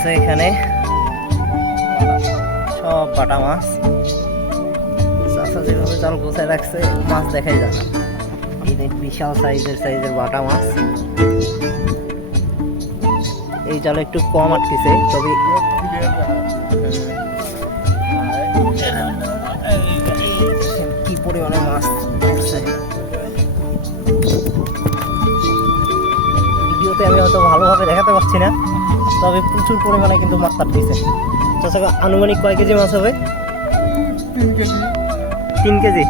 আছে এখানে সব বাটা মাছ। চাচা যেভাবে জাল গোছায় রাখছে মাছ দেখাই যায় না। এই দেখ বিশাল সাইজের বাটা মাছ। এই জালে একটু কম আটকেছে, তবে কি পরিমাণে মাছ উঠছে। ভিডিওতে আমি হয়তো ভালোভাবে দেখাতে পারছি না, তবে প্রচুর পরিমাণে কিন্তু মাছ আটকেছে। চাচা আনুমানিক কয় কেজি মাছ হবে? 3 কেজি। 3 কেজি।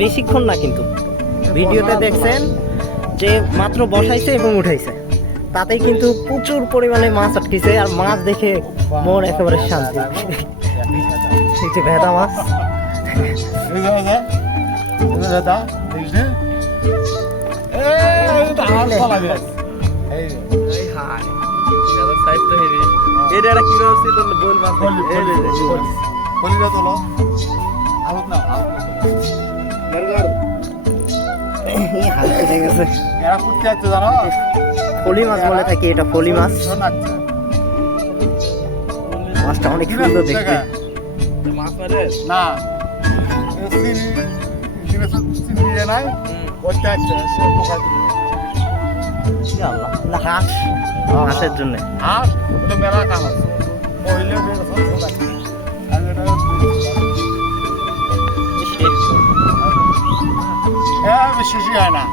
বেশিক্ষণ না, কিন্তু ভিডিওতে দেখছেন যে মাত্র বসাইছে এবং উঠাইছে, তাতেই কিন্তু প্রচুর পরিমাণে মাছ আটকেছে। আর মাছ দেখে মন একেবারে শান্তি। ভেদা মাছ, ফলি মাছ বলে থাকি, এটা ফলি মাছ। মাছটা অনেক সুন্দর দেখতে। না হাঁস, হাঁসের জন্য মেলা কাম আছে। বেশি হয় না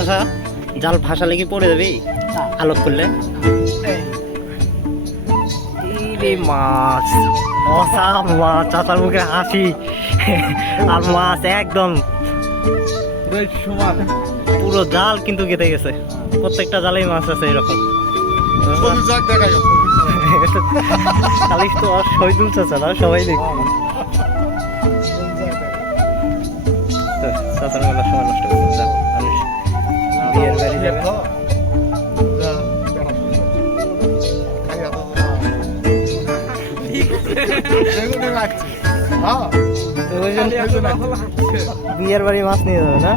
আচ্ছা, জাল ভাসালে কি পড়ে যাবে আলোক করলে? মাছ অসাম মাছ, চাচার মুখে হাসি। আর মাছ একদম পুরো জাল কিন্তু কেটে গেছে। প্রত্যেকটা জালেই মাছ আছে এরকম। খালি তো আর শহীদুল চাচা না, সবাই দেখি চাচার মেলার সময় নষ্ট করতে যাও। বিয়ের বাড়ি যাবে বিয়ের বাড়ি মাছ নিয়ে যাবে না?